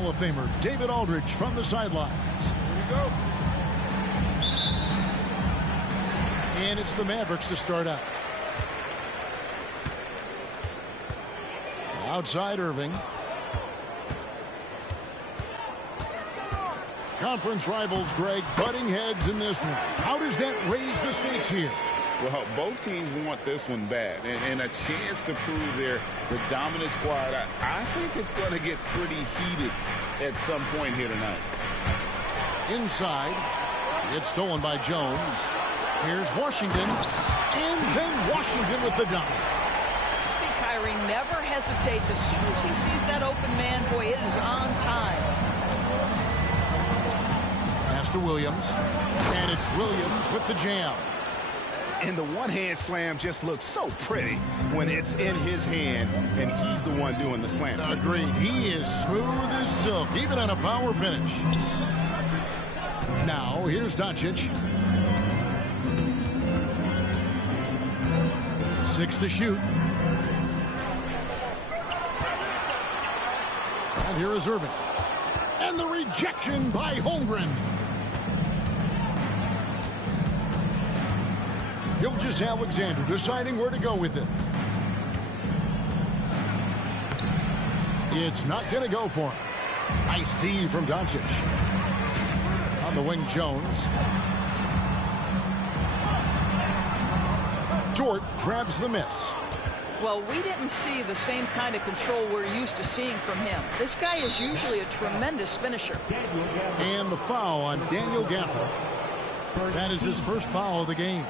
Hall of Famer David Aldridge from the sidelines. Here we go. And it's the Mavericks to start out. Outside Irving. Conference rivals, Greg, butting heads in this one. How does that raise the stakes here? Well, both teams want this one bad, and a chance to prove they're the dominant squad. I think it's going to get pretty heated at some point here tonight. Inside, it's stolen by Jones. Here's Washington, and then Washington with the dunk. See, Kyrie never hesitates. As soon as he sees that open man, boy, it is on time. Pass to Williams, and it's Williams with the jam. And the one-hand slam just looks so pretty when it's in his hand and he's the one doing the slam. Agreed. He is smooth as silk, even on a power finish. Now, here's Doncic. 6 to shoot. And here is Irving. And the rejection by Holmgren. Gilgeous-Alexander deciding where to go with it. It's not going to go for him. Nice D from Doncic. On the wing, Jones. Dort grabs the miss. Well, we didn't see the same kind of control we're used to seeing from him. This guy is usually a tremendous finisher. And the foul on Daniel Gafford. That is his first foul of the game.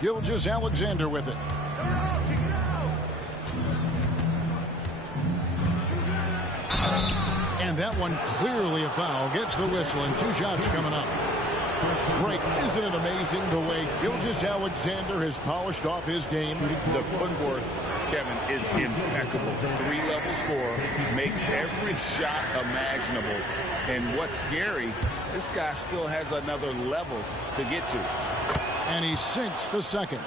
Gilgeous-Alexander with it. And that one clearly a foul. Gets the whistle and 2 shots coming up. Great. Isn't it amazing the way Gilgeous-Alexander has polished off his game? The footwork, Kevin, is impeccable. 3-level scorer, makes every shot imaginable. And what's scary, this guy still has another level to get to. And he sinks the second.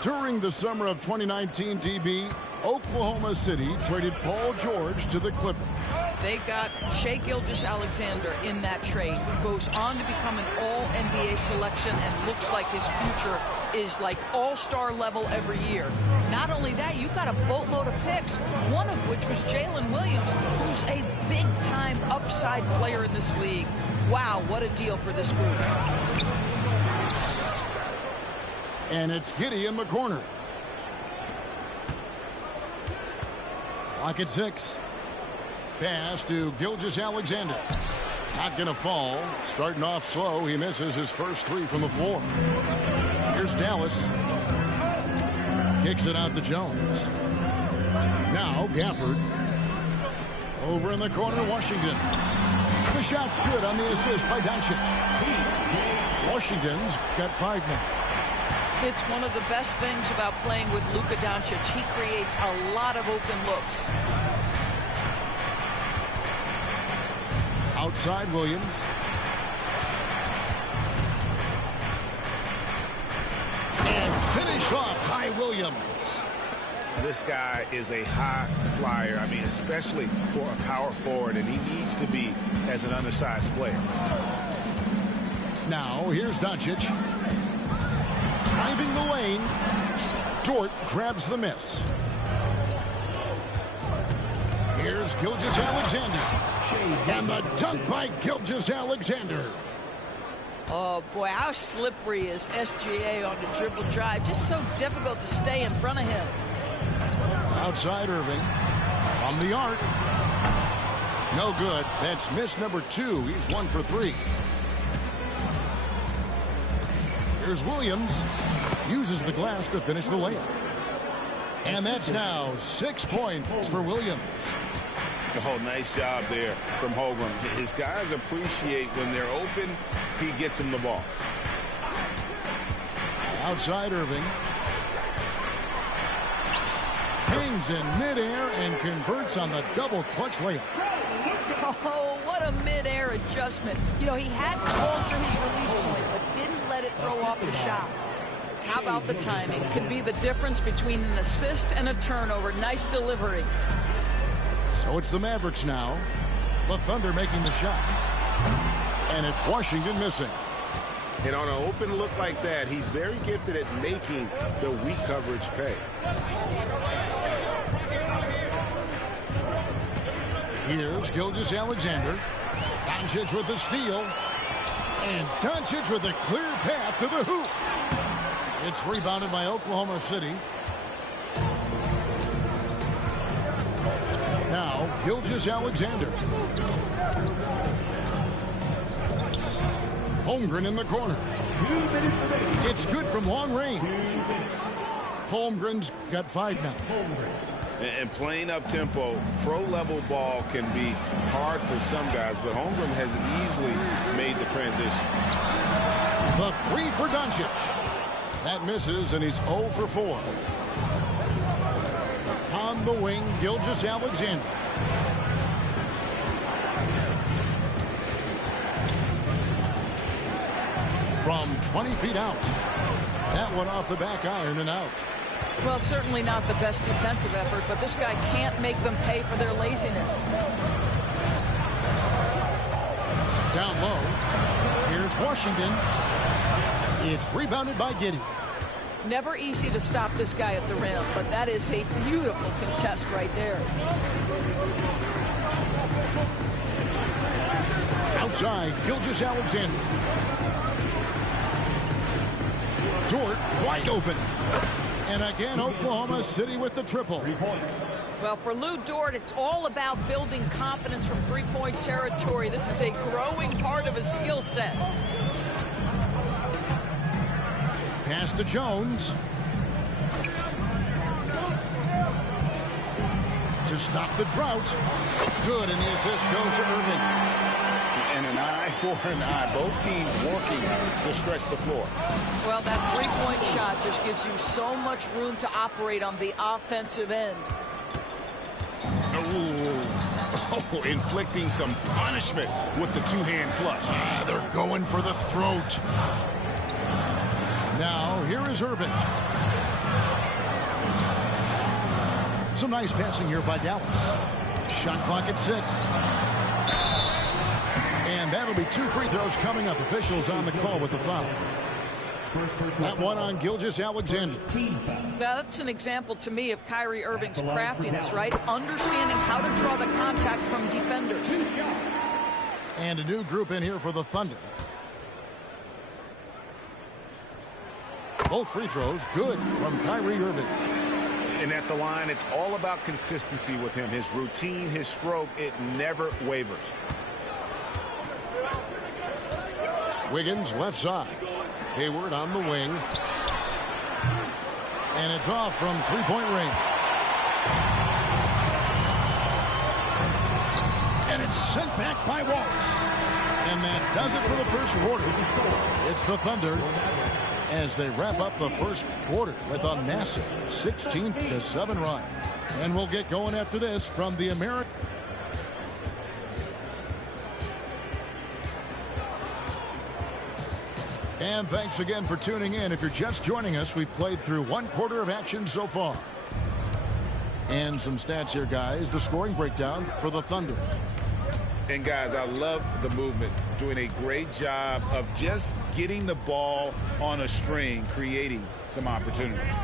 During the summer of 2019, DB, Oklahoma City traded Paul George to the Clippers. They got Shai Gilgeous-Alexander in that trade, who goes on to become an all-NBA selection and looks like his future is like all-star level every year. Not only that, you got a boatload of picks, one of which was Jalen Williams, who's a big-time upside player in this league. Wow, what a deal for this group. And it's Giddey in the corner. Clock at 6. Pass to Gilgeous-Alexander. Not going to fall. Starting off slow. He misses his first 3 from the floor. Here's Dallas. Kicks it out to Jones. Now Gafford. Over in the corner, Washington. The shot's good on the assist by Doncic. Washington's got 5 now. It's one of the best things about playing with Luka Doncic. He creates a lot of open looks. Outside Williams. And finished off high Williams. This guy is a high flyer. I mean, especially for a power forward, and he needs to be as an undersized player. Now, here's Doncic. Driving the lane. Dort grabs the miss. Here's Gilgeous-Alexander. And the dunk by Gilgeous-Alexander. Oh, boy, how slippery is SGA on the dribble drive. Just so difficult to stay in front of him. Outside Irving. From the arc. No good. That's miss number 2. He's 1 for 3. Here's Williams. Uses the glass to finish the layup. And that's now 6 points for Williams. Oh, nice job there from Holmgren. His guys appreciate when they're open, he gets them the ball. Outside Irving. Hangs in midair and converts on the double clutch layup. Oh, what a mid-air adjustment. You know, he had to alter his release point, but didn't let it throw off the shot. how about the timing? Can be the difference between an assist and a turnover. Nice delivery. So it's the Mavericks now. The Thunder making the shot. And it's Washington missing. And on an open look like that, he's very gifted at making the weak coverage pay. Here's Gilgeous-Alexander. Doncic with the steal. And Doncic with a clear path to the hoop. It's rebounded by Oklahoma City. Now, Gilgeous-Alexander. Holmgren in the corner. It's good from long range. Holmgren's got 5 now. And playing up-tempo, pro-level ball can be hard for some guys, but Holmgren has easily made the transition. The 3 for Doncic. That misses, and he's 0 for 4. On the wing, Gilgeous-Alexander. From 20 feet out. That one off the back iron and out. Well, certainly not the best defensive effort, but this guy can't make them pay for their laziness. Down low. Here's Washington. It's rebounded by Giddey. Never easy to stop this guy at the rim, but that is a beautiful contest right there. Outside, Gilgeous-Alexander. Dort wide open. And again, Oklahoma City with the triple. Well, for Lou Dort, it's all about building confidence from three-point territory. This is a growing part of his skill set. Pass to Jones. To stop the drought. Good, and the assist goes to Irving. And an eye for an eye. Both teams working to stretch the floor. Well, that three-point shot just gives you so much room to operate on the offensive end. Oh, inflicting some punishment with the two-hand flush. They're going for the throat. Now, here is Irving. Some nice passing here by Dallas. Shot clock at 6. And that'll be 2 free throws coming up. Officials on the call with the foul. That one on Gilgeous-Alexander. That's an example to me of Kyrie Irving's craftiness, right? Understanding how to draw the contact from defenders. And a new group in here for the Thunder. Both free throws good from Kyrie Irving. And at the line, it's all about consistency with him. His routine, his stroke, it never wavers. Wiggins left side. Hayward on the wing. And it's off from three-point range. And it's sent back by Wallace. And that does it for the first quarter. It's the Thunder as they wrap up the first quarter with a massive 16-7 run. And we'll get going after this from the American. And thanks again for tuning in. If you're just joining us, we've played through 1 quarter of action so far. And some stats here, guys. The scoring breakdown for the Thunder. And guys, I love the movement. Doing a great job of just getting the ball on a string, creating some opportunities.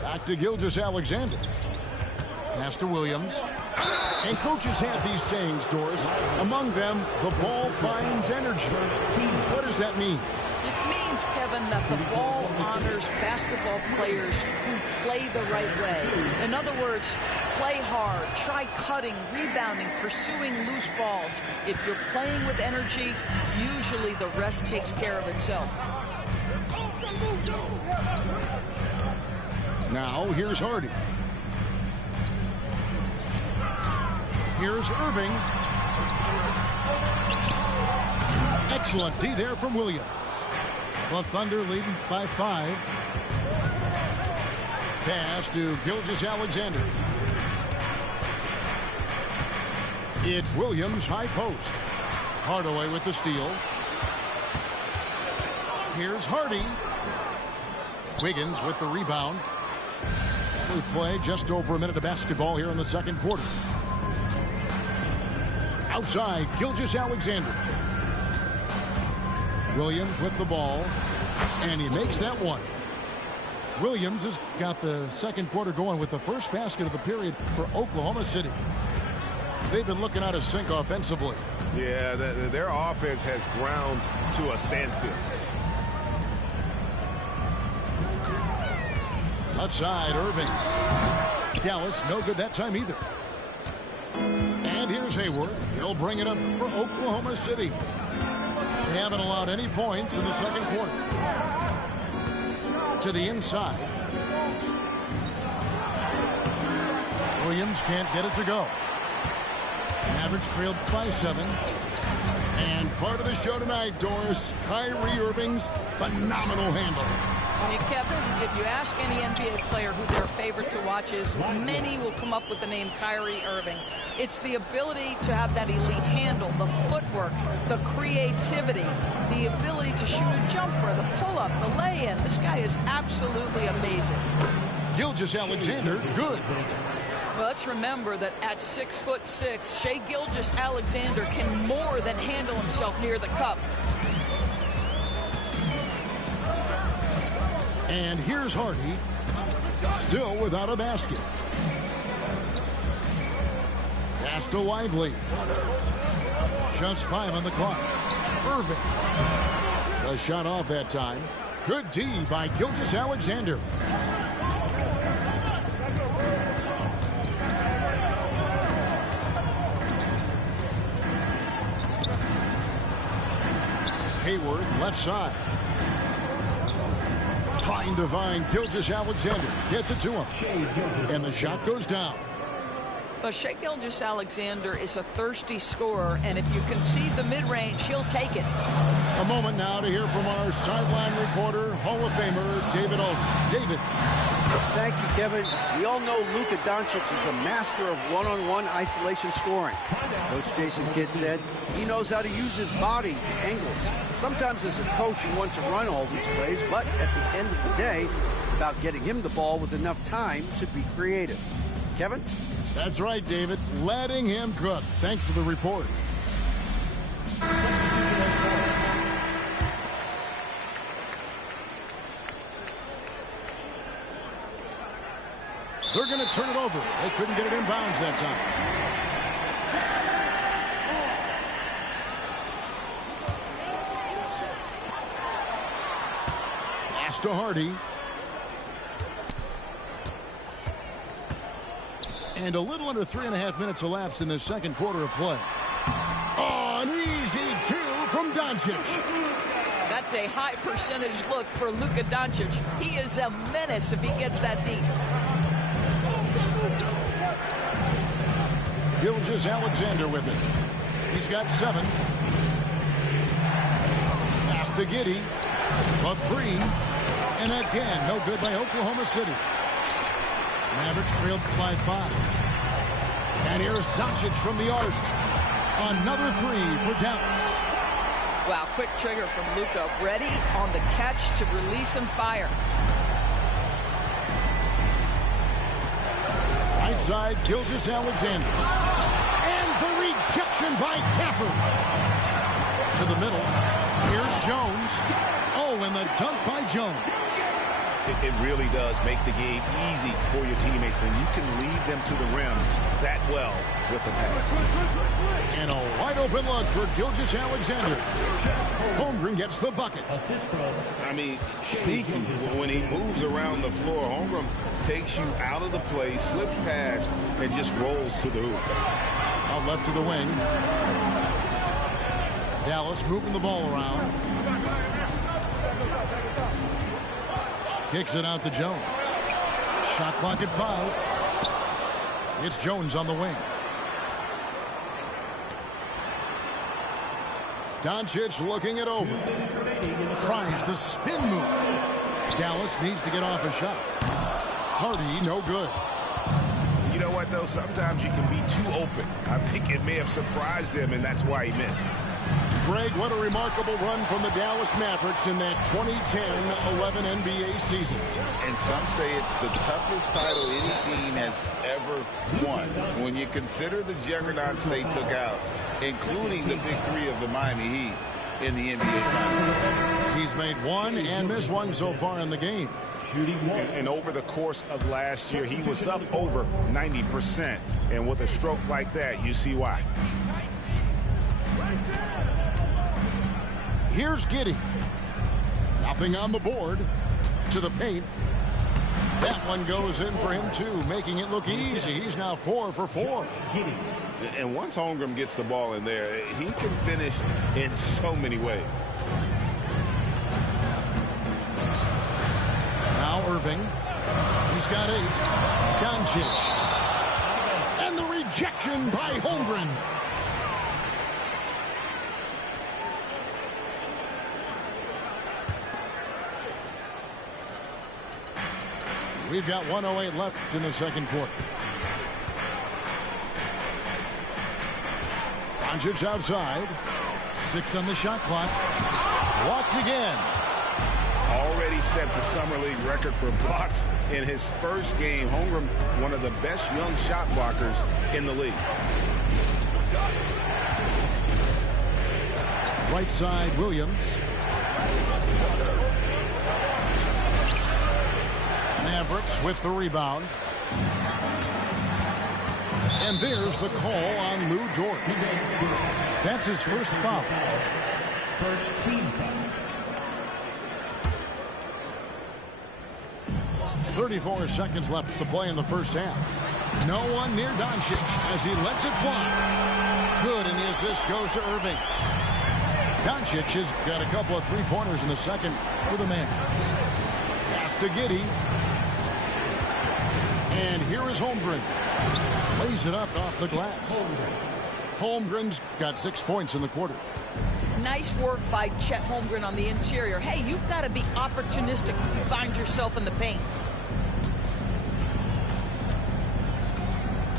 Back to Gilgeous-Alexander. Pass to Williams. And coaches have these sayings, Doris. Among them, the ball finds energy. What does that mean? It means, Kevin, that the ball honors basketball players who play the right way. In other words, play hard, try cutting, rebounding, pursuing loose balls. If you're playing with energy, usually the rest takes care of itself. Now, here's Hardy. Here's Irving. Excellent D there from Williams. The Thunder leading by 5. Pass to Gilgeous-Alexander. It's Williams, high post. Hardaway with the steal. Here's Hardy. Wiggins with the rebound. We play just over a minute of basketball here in the second quarter. Outside, Gilgeous-Alexander. Williams with the ball, and he makes that one. Williams has got the second quarter going with the first basket of the period for Oklahoma City. They've been looking out of sync offensively. Yeah, their offense has ground to a standstill. Left side, Irving. Dallas, no good that time either. And here's Hayward. He'll bring it up for Oklahoma City. They haven't allowed any points in the second quarter. To the inside. Williams can't get it to go. Mavericks trailed by 7. And part of the show tonight, Doris, Kyrie Irving's phenomenal handle. Hey, Kevin, if you ask any NBA player who their favorite to watch is, many will come up with the name Kyrie Irving. It's the ability to have that elite handle, the footwork, the creativity, the ability to shoot a jumper, the pull-up, the lay-in. This guy is absolutely amazing. Gilgeous-Alexander, good. Well, let's remember that at 6'6", Shai Gilgeous-Alexander can more than handle himself near the cup. And here's Hardy, still without a basket. Pass to Lively. Just 5 on the clock. Irving. The shot off that time. Good D by Gilgeous-Alexander. Hayward, left side. Trying to find Gilgeous-Alexander. Gets it to him. And the shot goes down. But Shai Gilgeous-Alexander is a thirsty scorer, and if you concede the mid-range, he'll take it. A moment now to hear from our sideline reporter, Hall of Famer David Aldridge. David. Thank you, Kevin. We all know Luka Doncic is a master of one-on-one isolation scoring. Coach Jason Kidd said he knows how to use his body, angles. Sometimes as a coach, you want to run all these plays, but at the end of the day, it's about getting him the ball with enough time to be creative. Kevin? That's right, David. Letting him cook. Thanks for the report. They're going to turn it over. They couldn't get it in bounds that time. Pass to Hardy. And a little under 3.5 minutes elapsed in the second quarter of play. Oh, an easy 2 from Doncic. That's a high percentage look for Luka Doncic. He is a menace if he gets that deep. Gilgeous-Alexander with it. He's got 7. Pass to Giddey. A 3. And again, no good by Oklahoma City. Mavericks trailed by 5. And here's Doncic from the arc. Another 3 for Dallas. Wow, quick trigger from Luka. Ready on the catch to release and fire. Right side, Gilgeous-Alexander. And the rejection by Gafford. To the middle. Here's Jones. Oh, and the dunk by Jones. It really does make the game easy for your teammates when you can lead them to the rim that well with the pass. And a wide open look for Gilgeous-Alexander. Holmgren gets the bucket. I mean, sneaky when he moves around the floor. Holmgren takes you out of the play, slips past, and just rolls to the hoop. Out left to the wing. Dallas moving the ball around. Kicks it out to Jones. Shot clock at 5. It's Jones on the wing. Doncic looking it over. Tries the spin move. Dallas needs to get off a shot. Hardy, no good. You know what, though? Sometimes you can be too open. I think it may have surprised him, and that's why he missed. Greg, what a remarkable run from the Dallas Mavericks in that 2010-11 NBA season. And some say it's the toughest title any team has ever won. When you consider the juggernauts they took out, including the big three of the Miami Heat in the NBA Finals. He's made one and missed one so far in the game. And over the course of last year, he was up over 90%. And with a stroke like that, you see why. Here's Giddey. Nothing on the board. To the paint. That one goes in for him, too, making it look easy. He's now 4 for 4. And once Holmgren gets the ball in there, he can finish in so many ways. Now Irving. He's got 8. Doncic. And the rejection by Holmgren. We've got 1:08 left in the second quarter. Doncic outside. 6 on the shot clock. Blocked again. Already set the Summer League record for blocks in his first game. Holmgren, one of the best young shot blockers in the league. Right side, Williams. Mavericks with the rebound. And there's the call on Lou Dort. That's his first foul. First team foul. 34 seconds left to play in the first half. No one near Doncic as he lets it fly. Good, and the assist goes to Irving. Doncic has got a couple of three-pointers in the second for the Mavs. Pass to Giddey. And here is Holmgren. Lays it up off the glass. Holmgren's got 6 points in the quarter. Nice work by Chet Holmgren on the interior. Hey, you've got to be opportunistic if you find yourself in the paint.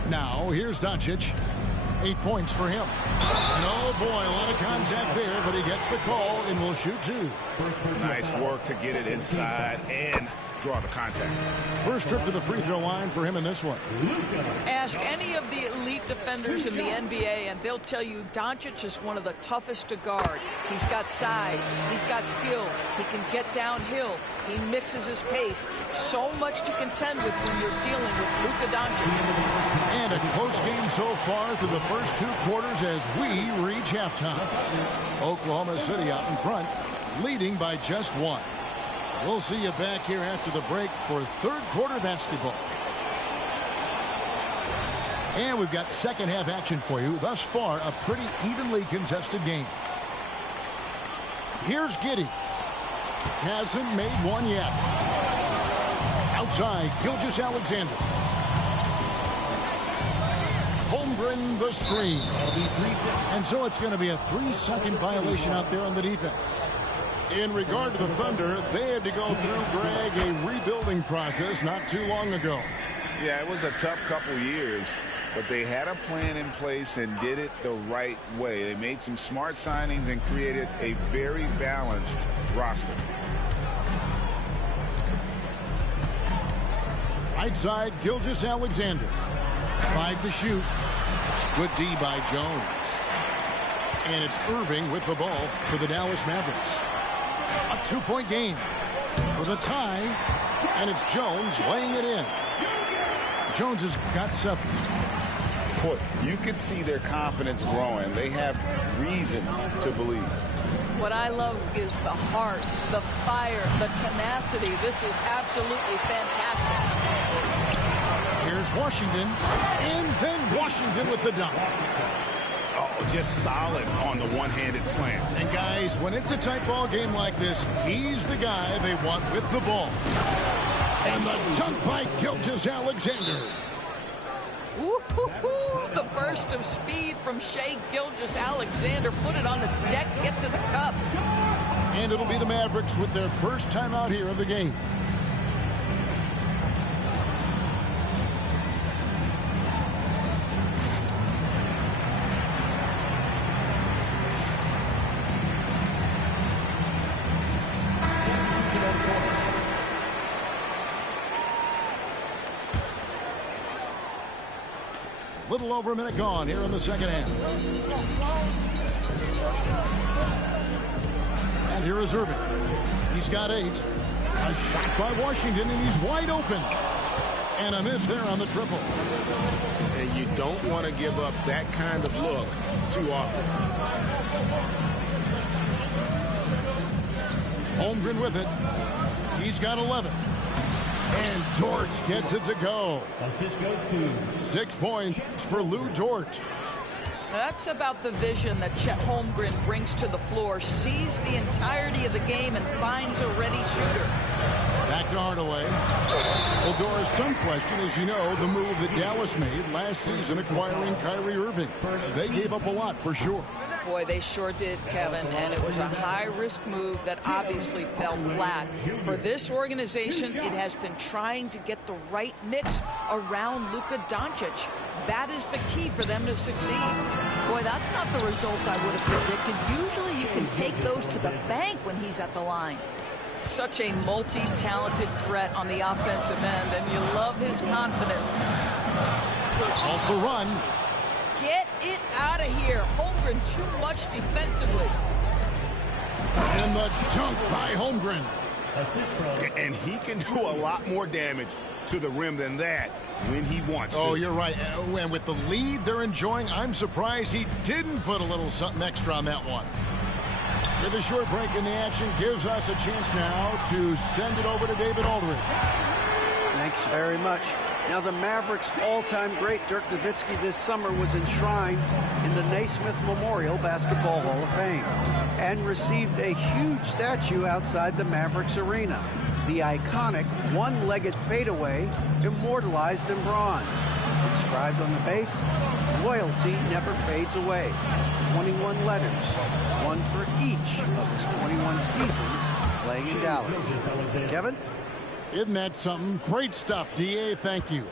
Now, here's Doncic. 8 points for him. And oh boy, a lot of contact there, but he gets the call and will shoot 2. Nice work to get it inside and draw the contact. First trip to the free throw line for him in this one. Ask any of the elite defenders in the NBA and they'll tell you Doncic is one of the toughest to guard. He's got size, he's got skill, he can get downhill, he mixes his pace. So much to contend with when you're dealing with Luka Doncic. And a close game so far through the first 2 quarters as we reach halftime. Oklahoma City out in front, leading by just 1. We'll see you back here after the break for third quarter basketball. And we've got second half action for you. Thus far, a pretty evenly contested game. Here's Giddey. Hasn't made one yet. Outside, Gilgeous-Alexander. Holmgren the screen. And so it's going to be a 3-second violation out there on the defense. In regard to the Thunder, they had to go through, Greg, a rebuilding process not too long ago. Yeah, it was a tough couple years, but they had a plan in place and did it the right way. They made some smart signings and created a very balanced roster. Right side, Gilgeous-Alexander. 5 to shoot. Good D by Jones. And it's Irving with the ball for the Dallas Mavericks. A 2-point game for the tie, and it's Jones laying it in. Jones has got 7. Boy, you could see their confidence growing. They have reason to believe. What I love is the heart, the fire, the tenacity. This is absolutely fantastic. Here's Washington, and then Washington with the dunk. Oh, just solid on the one-handed slam. And guys, when it's a tight ball game like this, he's the guy they want with the ball. And the dunk by Gilgeous-Alexander. Woo-hoo-hoo. The burst of speed from Shai Gilgeous-Alexander. Put it on the deck, get to the cup. And it'll be the Mavericks with their first timeout here of the game. Little over a minute gone here in the second half. And here is Irving. He's got 8. A shot by Washington, and he's wide open. And a miss there on the triple. And you don't want to give up that kind of look too often. Holmgren with it. He's got 11. And Dort gets it to go. Assist goes to 6 points for Lou Dort. That's about the vision that Chet Holmgren brings to the floor. Sees the entirety of the game and finds a ready shooter. Back to Hardaway. Well, Doris, some question, as you know, the move that Dallas made last season acquiring Kyrie Irving. They gave up a lot for sure. Boy, they sure did, Kevin, and it was a high-risk move that obviously fell flat. For this organization, it has been trying to get the right mix around Luka Doncic. That is the key for them to succeed. Boy, that's not the result I would have predicted. Usually you can take those to the bank when he's at the line. Such a multi-talented threat on the offensive end, and you love his confidence. Off the run. Get it out of here. Holmgren too much defensively. And the dunk by Holmgren. assist from. And he can do a lot more damage to the rim than that when he wants to. Oh, you're right. And with the lead they're enjoying, I'm surprised he didn't put a little something extra on that one. With a short break in the action, gives us a chance now to send it over to David Aldridge. Thanks very much. Now, the Mavericks' all-time great Dirk Nowitzki this summer was enshrined in the Naismith Memorial Basketball Hall of Fame and received a huge statue outside the Mavericks arena. The iconic one-legged fadeaway immortalized in bronze. Inscribed on the base, loyalty never fades away. 21 letters, one for each of his 21 seasons playing in Dallas. Kevin? Isn't that something? Great stuff, D.A. Thank you.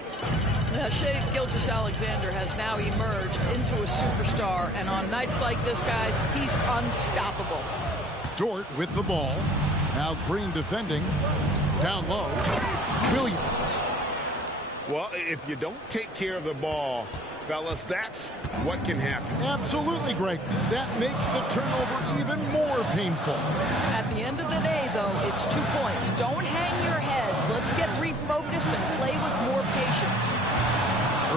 Now, Shea Gilgeous-Alexander has now emerged into a superstar, and on nights like this, guys, he's unstoppable. Dort with the ball. Now Green defending. Down low. Williams. Well, if you don't take care of the ball, fellas, that's what can happen. Absolutely, Greg. That makes the turnover even more painful. At the end of the day, though, it's 2 points. Don't hang your heads. Let's get refocused and play with more patience.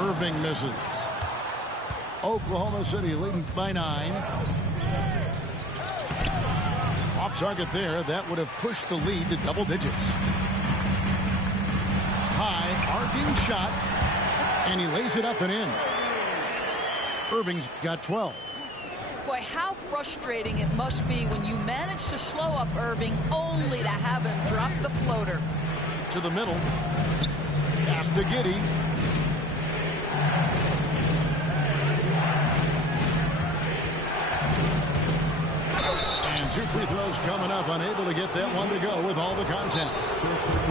Irving misses. Oklahoma City leading by 9. Off target there. That would have pushed the lead to double digits. High arcing shot. And he lays it up and in. Irving's got 12. Boy, how frustrating it must be when you manage to slow up Irving only to have him drop the floater. To the middle. Pass to Giddey. And 2 free throws coming up. Unable to get that one to go with all the contact.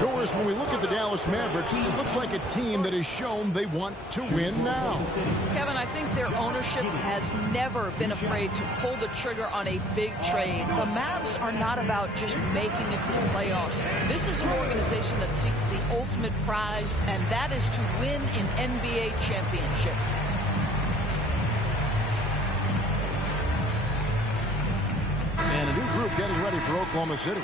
Doris, when we look at the Dallas Mavericks, it looks like a team that has shown they want to win now. Kevin, I think their ownership has never been afraid to pull the trigger on a big trade. The Mavs are not about just making it to the playoffs. This is an organization that seeks the ultimate prize, and that is to win an NBA championship. And a new group getting ready for Oklahoma City.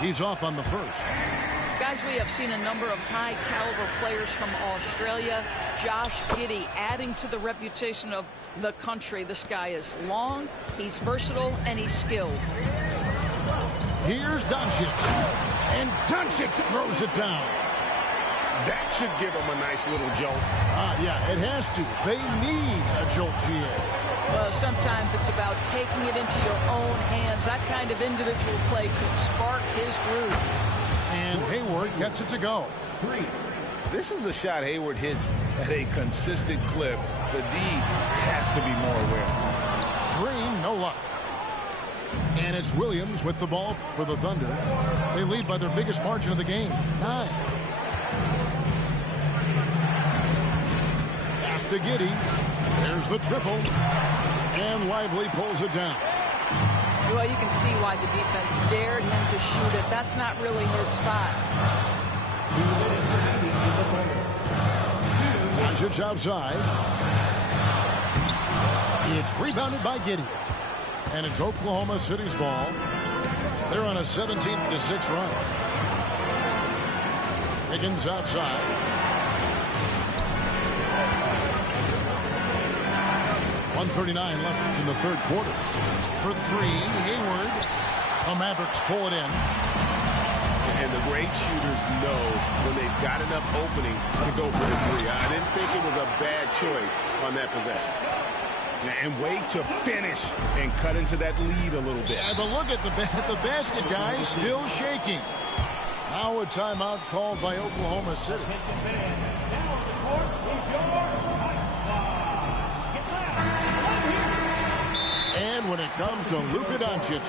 He's off on the first. Guys, we have seen a number of high-caliber players from Australia. Josh Giddey adding to the reputation of the country. This guy is long, he's versatile, and he's skilled. Here's Doncic. And Doncic throws it down. That should give him a nice little jolt. Yeah, it has to. They need a jolt, GA. Well, sometimes it's about taking it into your own hands. That kind of individual play could spark his groove. And Hayward gets it to go. This is a shot Hayward hits at a consistent clip. The D has to be more aware. Green, no luck. And it's Williams with the ball for the Thunder. They lead by their biggest margin of the game, 9. Pass to Giddey. There's the triple. And Lively pulls it down. Well, you can see why the defense dared him to shoot it. That's not really his spot. Doncic outside. It's rebounded by Giddey. And it's Oklahoma City's ball. They're on a 17-6 run. Higgins outside. .139 left in the third quarter. For 3, Hayward. The Mavericks pull it in. And the great shooters know when they've got enough opening to go for the 3. I didn't think it was a bad choice on that possession. And wait to finish and cut into that lead a little bit. Yeah, but look at the basket guy still shaking. Now a timeout called by Oklahoma City. And when it comes to Luka Doncic,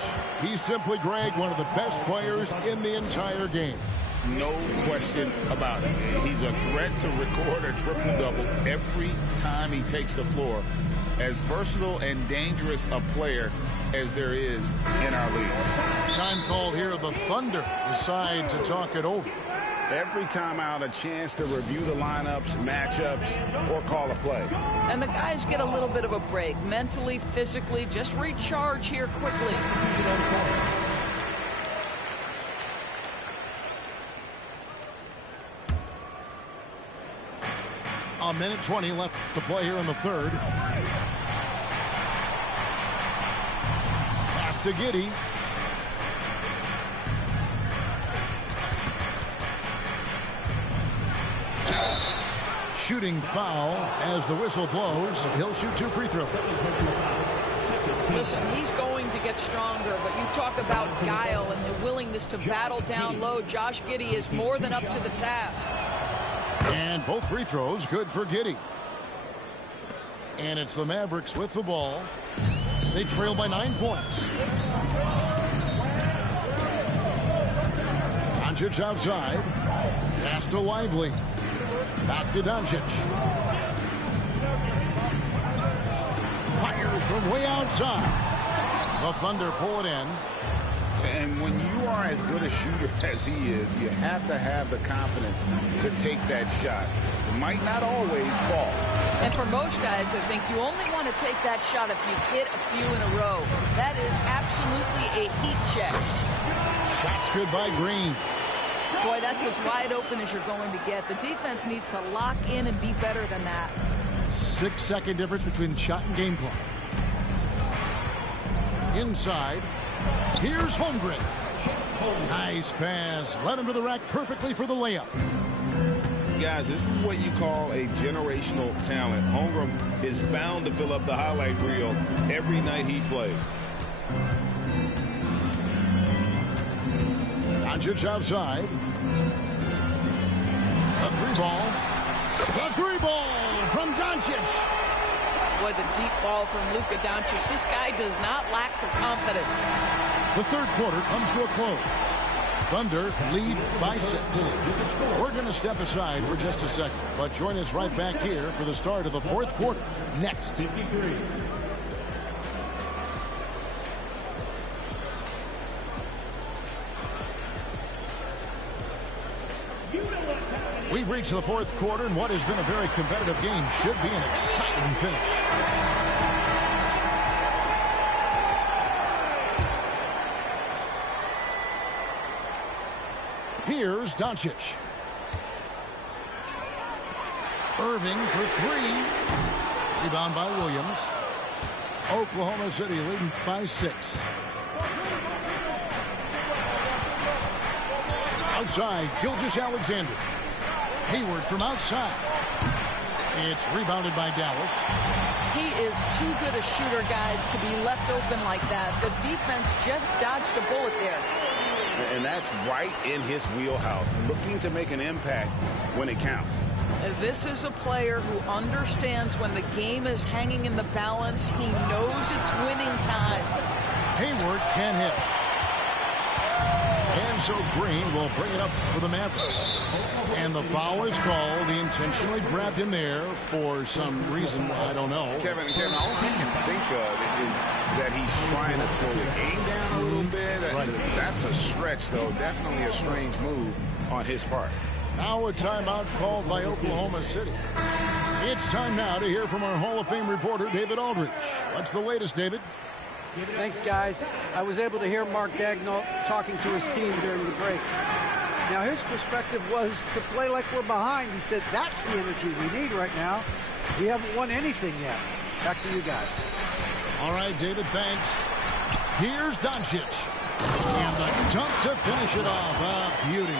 he's simply, Greg, one of the best players in the entire game. No question about it. He's a threat to record a triple-double every time he takes the floor. As versatile and dangerous a player as there is in our league. Time called here. The Thunder decide to talk it over. Every time out, a chance to review the lineups, matchups, or call a play. And the guys get a little bit of a break. Mentally, physically, just recharge here quickly. A minute 20 left to play here in the third. Pass to Giddey. Shooting foul as the whistle blows. He'll shoot 2 free throws. Listen, he's going to get stronger, but you talk about guile and the willingness to battle down low. Josh Giddey is more than up to the task. And both free throws good for Giddey. And it's the Mavericks with the ball. They trail by 9 points. Doncic outside. Pass to Lively. Back to Doncic. Fires from way outside. The Thunder pull it in. And when you are as good a shooter as he is, you have to have the confidence to take that shot. It might not always fall. And for most guys, I think you only want to take that shot if you've hit a few in a row. That is absolutely a heat check. Shots good by Green. Boy, that's as wide open as you're going to get. The defense needs to lock in and be better than that. 6-second difference between shot and game clock. Inside. Here's Holmgren. Nice pass. Led him to the rack perfectly for the layup. Guys, this is what you call a generational talent. Holmgren is bound to fill up the highlight reel every night he plays. Doncic outside. A 3-ball. The 3-ball from Doncic. Boy, the deep ball from Luka Doncic. This guy does not lack for confidence. The third quarter comes to a close. Thunder lead by 6. We're going to step aside for just a second, but join us right back here for the start of the fourth quarter. Next. 53. We've reached the fourth quarter, and what has been a very competitive game should be an exciting finish. Here's Doncic. Irving for 3. Rebound by Williams. Oklahoma City leading by 6. Outside, Gilgeous-Alexander. Hayward from outside. It's rebounded by Dallas. He is too good a shooter, guys, to be left open like that. The defense just dodged a bullet there. And that's right in his wheelhouse, looking to make an impact when it counts. This is a player who understands when the game is hanging in the balance. He knows it's winning time. Hayward can hit. And so Green will bring it up for the Mavericks. And the foul is called. He intentionally grabbed him there for some reason. I don't know. Kevin, all I can think of is that he's trying to slow the game down a little bit. Right. That's a stretch, though. Definitely a strange move on his part. Now a timeout called by Oklahoma City. It's time now to hear from our Hall of Fame reporter, David Aldridge. What's the latest, David? Thanks, guys. I was able to hear Mark Daigneault talking to his team during the break. Now, his perspective was to play like we're behind. He said, that's the energy we need right now. We haven't won anything yet. Back to you guys. All right, David, thanks. Here's Doncic. And the dunk to finish it off. A beauty.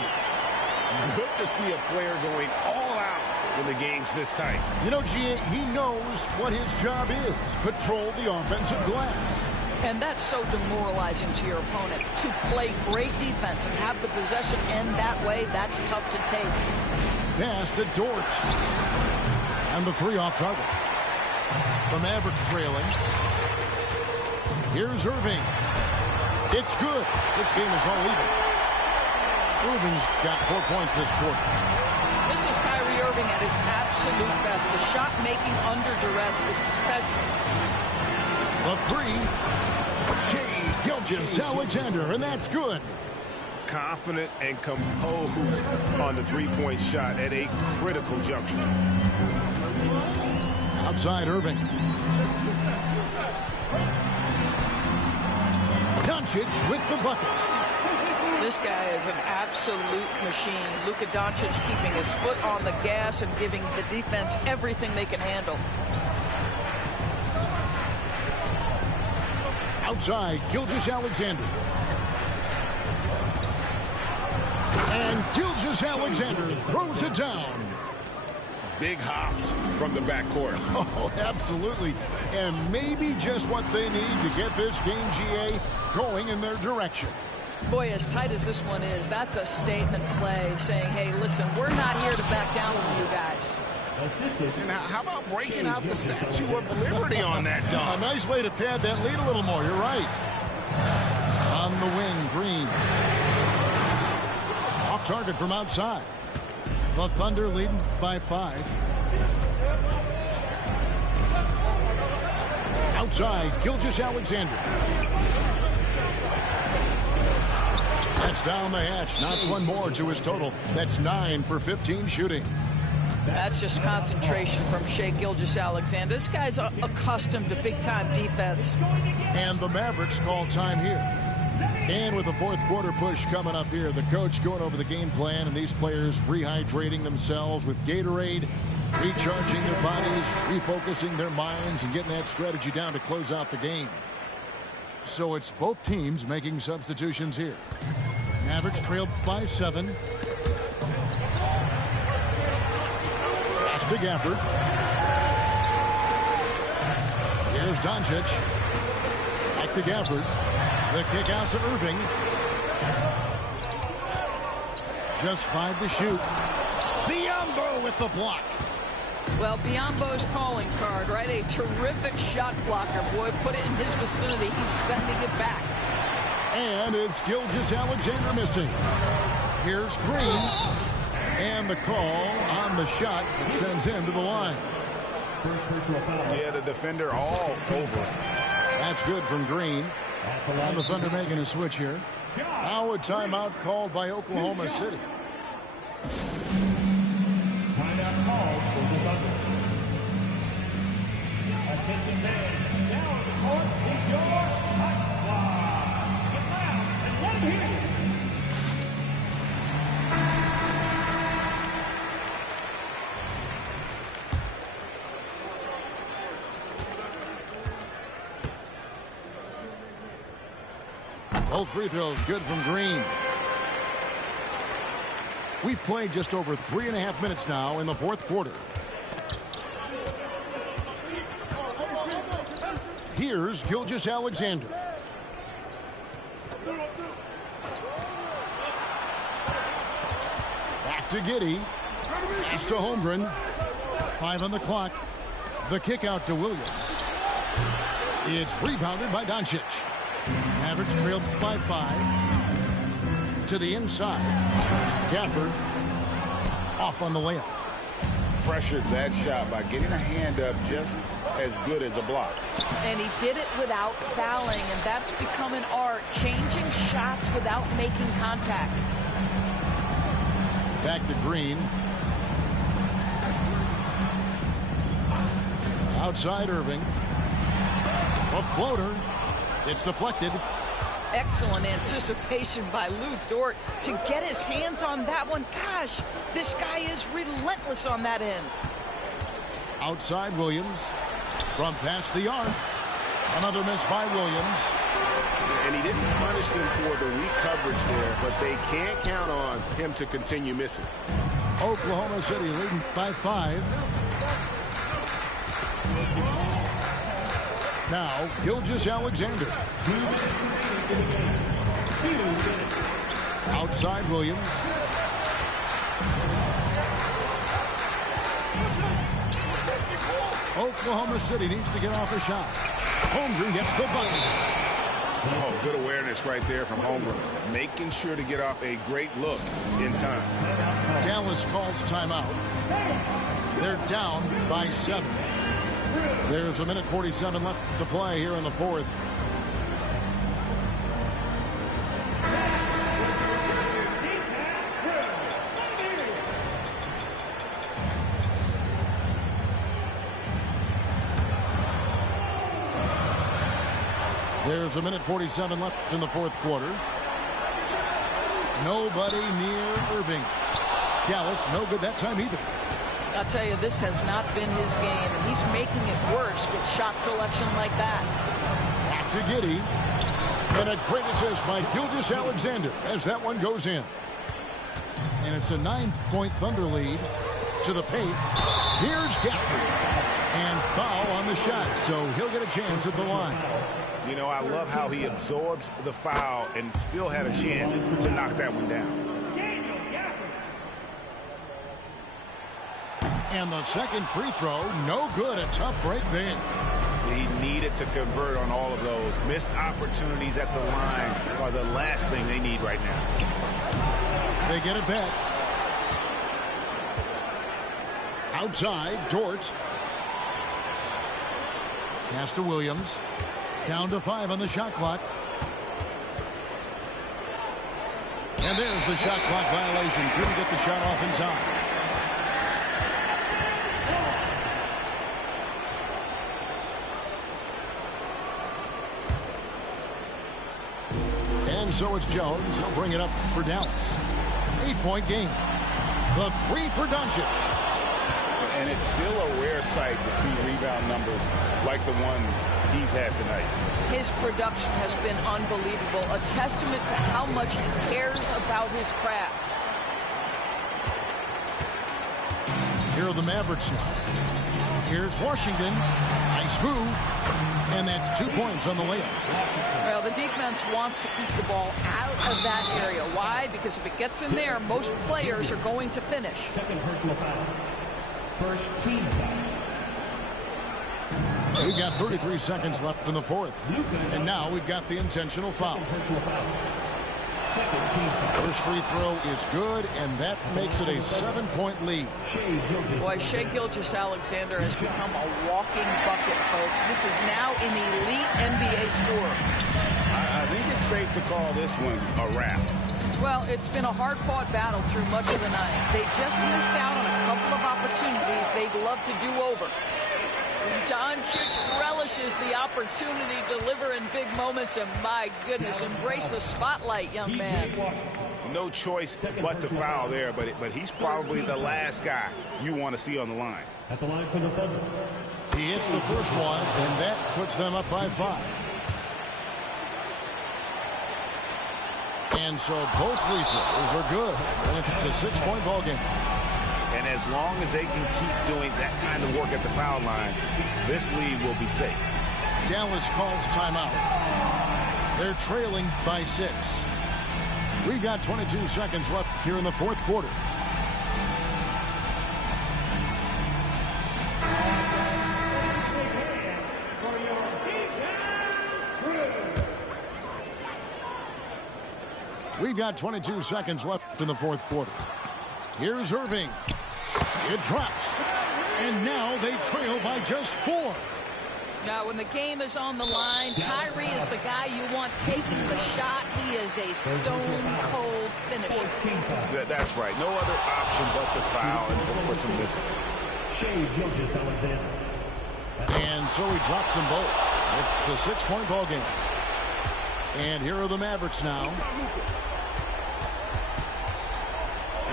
Good to see a player going all out when the game's this tight. You know, G.A., he knows what his job is. Control the offensive glass. And that's so demoralizing to your opponent. To play great defense and have the possession end that way, that's tough to take. Pass to Dort. And the three off target. The Mavericks trailing. Here's Irving. It's good. This game is all even. Irving's got 4 points this quarter. This is Kyrie Irving at his absolute best. The shot making under duress is special. The three. Shea Gilgeous-Alexander, and that's good. Confident and composed on the three-point shot at a critical juncture. Outside Irving. Doncic with the bucket. This guy is an absolute machine. Luka Doncic keeping his foot on the gas and giving the defense everything they can handle. Outside, Gilgeous-Alexander. And Gilgeous-Alexander throws it down. Big hops from the backcourt. Oh, absolutely. And maybe just what they need to get this game, GA, going in their direction. Boy, as tight as this one is, that's a statement play saying, hey, listen, we're not here to back down from you guys. And how about breaking out the Statue of Liberty on that dunk? A nice way to pad that lead a little more. You're right. On the wing, Green. Off target from outside. The Thunder leading by 5. Outside, Gilgeous-Alexander. That's down the hatch. Knocks one more to his total. That's 9 for 15 shooting. That's just concentration from Shea Gilgeous-Alexander. This guy's accustomed to big-time defense. And the Mavericks call time here. And with the fourth quarter push coming up here, the coach going over the game plan and these players rehydrating themselves with Gatorade, recharging their bodies, refocusing their minds, and getting that strategy down to close out the game. So it's both teams making substitutions here. Mavericks trailed by 7. Pass to Gafford. Here's Doncic. Back to Gafford. The kick out to Irving. Just 5 to shoot. Biyombo with the block. Well, Biyombo's calling card, right? A terrific shot blocker. Boy, put it in his vicinity. He's sending it back. And it's Gilgeous-Alexander missing. Here's Green. And the call on the shot that sends him to the line. Yeah, the defender all over. That's good from Green. And the Thunder making a switch here. Now a timeout called by Oklahoma City. Timeout called for the Thunder. Attention fans, now on the court is your hot squad. Get loud and let him hear you. Both free throws good from Green. We've played just over 3.5 minutes now in the fourth quarter. Here's Gilgeous-Alexander. Back to Giddey. Pass to Holmgren. 5 on the clock. The kick out to Williams. It's rebounded by Doncic. Trailed by 5. To the inside. Gafford off on the layup. Pressured that shot by getting a hand up just as good as a block. And he did it without fouling, and that's become an art, changing shots without making contact. Back to Green. Outside Irving. A floater. It's deflected. Excellent anticipation by Lou Dort to get his hands on that one. Gosh, this guy is relentless on that end. Outside Williams. From past the arc. Another miss by Williams. And he didn't punish them for the weak coverage there, but they can't count on him to continue missing. Oklahoma City leading by 5. Now, Gilgeous Alexander. Outside Williams. Oklahoma City needs to get off a shot. Holmgren gets the bucket. Oh, good awareness right there from Holmgren. Making sure to get off a great look in time. Dallas calls timeout. They're down by 7. There's a minute 47 left to play here in the fourth. There's a minute 47 left in the fourth quarter. Nobody near Irving. Dallas, no good that time either. I'll tell you, this has not been his game, and he's making it worse with shot selection like that. Back to Giddey. And a great assist by Gilgeous Alexander as that one goes in. And it's a 9-point Thunder lead to the paint. Here's Gafford. And foul on the shot, so he'll get a chance at the line. You know, I love how he absorbs the foul and still had a chance to knock that one down. And the second free throw, no good. A tough break there. He needed to convert on all of those. Missed opportunities at the line are the last thing they need right now. They get it back. Outside, Dort. Pass to Williams. Down to 5 on the shot clock. And there's the shot clock violation. Couldn't get the shot off in time. And so it's Jones. He'll bring it up for Dallas. 8-point game. The 3 for Doncic. And it's still a rare sight to see rebound numbers like the ones he's had tonight. His production has been unbelievable, a testament to how much he cares about his craft. Here are the Mavericks now. Here's Washington. Nice move. And that's 2 points on the layup. Well, the defense wants to keep the ball out of that area. Why? Because if it gets in there, most players are going to finish. Second personal foul. First team foul. We've got 33 seconds left in the fourth. And now we've got the intentional foul. Second team foul. First free throw is good, and that makes it a 7-point lead. Boy, Shai Gilgeous-Alexander has become a walking bucket, folks. This is now an elite NBA scorer. I think it's safe to call this one a wrap. Well, it's been a hard-fought battle through much of the night. They just missed out on a couple of opportunities they'd love to do over. Doncic relishes the opportunity to deliver in big moments, and my goodness, embrace the spotlight, young man. No choice but to foul there, but he's probably the last guy you want to see on the line. At the line for the Thunder. He hits the first one, and that puts them up by 5. And so both free throws are good. And it's a 6-point ball game. And as long as they can keep doing that kind of work at the foul line, this lead will be safe. Dallas calls timeout. They're trailing by 6. We've got 22 seconds left here in the fourth quarter. We've got 22 seconds left in the fourth quarter. Here's Irving. It drops. And now they trail by just 4. Now, when the game is on the line, Kyrie is the guy you want taking the shot. He is a stone-cold finisher. That's right. No other option but to foul and look for some misses. And so he drops them both. It's a 6-point ball game. And here are the Mavericks now.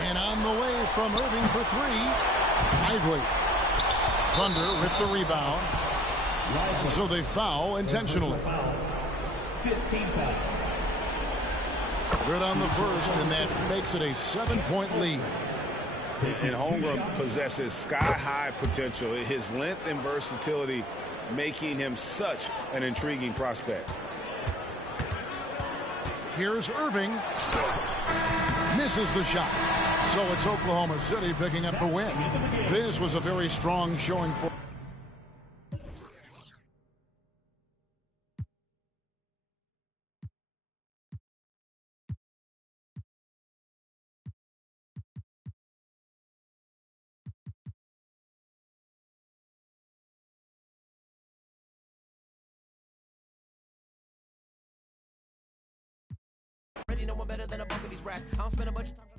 And on the way from Irving for 3. Lively. Thunder with the rebound. And so they foul intentionally. 15 foul. Good on the first, and that makes it a 7-point lead. And Holmgren possesses sky-high potential. His length and versatility making him such an intriguing prospect. Here's Irving. Misses the shot. So it's Oklahoma City picking up the win. This was a very strong showing for No one better than a bump of these rats. I don't spend a bunch of time